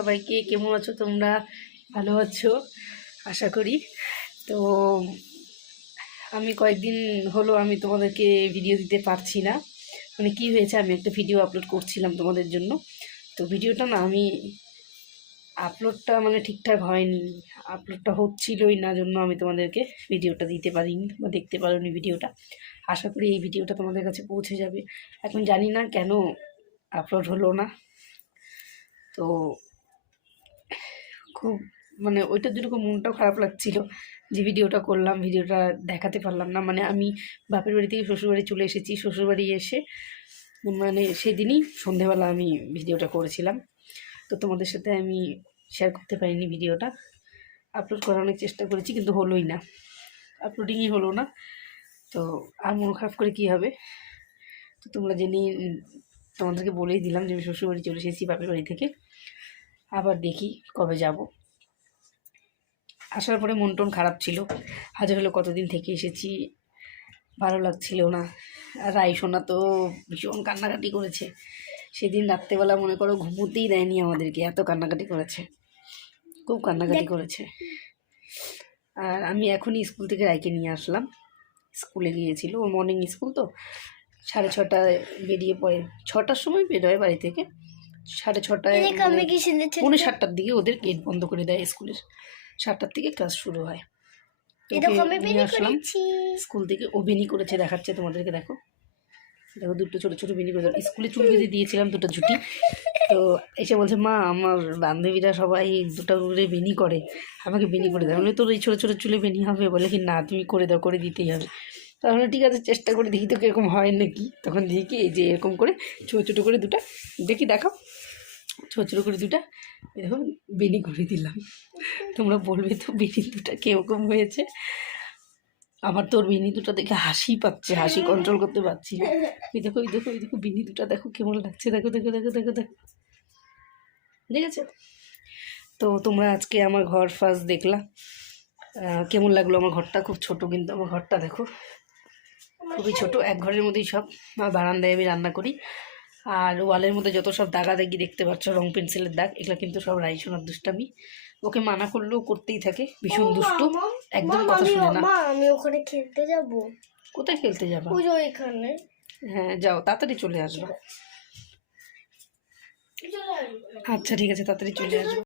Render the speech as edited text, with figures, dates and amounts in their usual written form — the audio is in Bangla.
সবাইকে। কেমন আছো তোমরা? ভালো আছো আশা করি। তো আমি কয়েকদিন হলো আমি তোমাদেরকে ভিডিও দিতে পারছি না। মানে কি হয়েছে, আমি একটা ভিডিও আপলোড করছিলাম তোমাদের জন্য। তো ভিডিওটা না আমি আপলোডটা মানে ঠিকঠাক হয়নি, আপলোডটা হচ্ছিলই না, জন্য আমি তোমাদেরকে ভিডিওটা দিতে পারিনি বা দেখতে পারিনি ভিডিওটা। আশা করি এই ভিডিওটা তোমাদের কাছে পৌঁছে যাবে। এখন জানি না কেন আপলোড হলো না। তো খুব মানে ওইটার জন্য খুব মনটাও খারাপ লাগছিল যে ভিডিওটা করলাম, ভিডিওটা দেখাতে পারলাম না। মানে আমি বাপের বাড়ি থেকে শ্বশুরবাড়ি চলে এসেছি, শ্বশুরবাড়ি এসে মানে সেদিনই সন্ধেবেলা আমি ভিডিওটা করেছিলাম। তো তোমাদের সাথে আমি শেয়ার করতে পারিনি ভিডিওটা। আপলোড করার অনেক চেষ্টা করেছি কিন্তু হলোই না, আপলোডিংই হলো না। তো আর মন খারাপ করে কী হবে। তো তোমরা জেনে তোমাদেরকে বলেই দিলাম যে আমি শ্বশুরবাড়ি চলে এসেছি বাপের বাড়ি থেকে। আবার দেখি কবে যাব। আসার পরে মন টন খারাপ ছিল, হাজার হলো কতদিন থেকে এসেছি, ভালো লাগছিল না। আর রাইসোনা তো ভীষণ কান্নাকাটি করেছে সেদিন রাত্রেবেলা, মনে করো ঘুমোতেই দেয়নি আমাদেরকে, এত কান্নাকাটি করেছে, খুব কান্নাকাটি করেছে। আর আমি এখনই স্কুল থেকে রাইকে নিয়ে আসলাম, স্কুলে গিয়েছিল, ও মর্নিং স্কুল তো 6:30টায় বেরিয়ে পড়ে, 6টার সময় বেরোয় বাড়ি থেকে, 6:30টায় 7:45টার দিকে ওদের গেট বন্ধ করে দেয় স্কুলের, 7টার থেকে ক্লাস শুরু হয়। নিয়ে আসলাম স্কুল থেকে, ও বেনি করেছে দেখাচ্ছে তোমাদেরকে, দেখো দেখো দুটো ছোটো ছোটো বেনি করে, স্কুলে চুল বেঁধে দিয়েছিলাম দুটো ঝুটি। তো এসে বলছে মা আমার বান্ধবীরা সবাই দুটো করে বেনি করে, আমাকে বেনি করে দেয়। বলে তোর এই ছোটো ছোটো চুলে বেনি হবে? বলে কি না তুমি করে দাও, করে দিতেই হবে। তাহলে ঠিক আছে চেষ্টা করে দেখি তো কীরকম হয় নাকি। তখন দেখি এই যে এরকম করে ছোটো ছোটো করে দুটা, দেখি দেখাও, ছোটো ছোটো করে দুটা এরকম বেনি করে দিলাম। তোমরা বলবে তো বেনি দুটা কীরকম হয়েছে। আমার তোর বিনি দুটো দেখে হাসি পাচ্ছে, হাসি কন্ট্রোল করতে পারছি না। এই দেখো এই দেখো এই দেখো বিনি দুটো দেখো কেমন লাগছে, দেখো দেখো দেখো দেখো দেখো, ঠিক আছে। তো তোমরা আজকে আমার ঘর ফার্স্ট দেখলা, কেমন লাগলো আমার ঘরটা? খুব ছোট কিন্তু আমার ঘরটা দেখো, খুবই ছোট, এক ঘরের মধ্যেই সব। বারান্দায় আমি রান্না করি। আর ওয়ালের মধ্যে যত সব দাগাদাগি দেখতে পাচ্ছ, রং পেন্সিলের দাগ, এগুলো কিন্তু সব রাইসোনার দুষ্টামি। ওকে মানা করলেও করতেই থাকে, ভীষণ দুষ্টু, একদম কথা শুনে না। আমি ওখানে খেলতে যাব। কোথায় খেলতে যাবো? এখানে। হ্যাঁ যাও, তাড়াতাড়ি চলে আসবো। আচ্ছা ঠিক আছে, তাড়াতাড়ি চলে আসবো।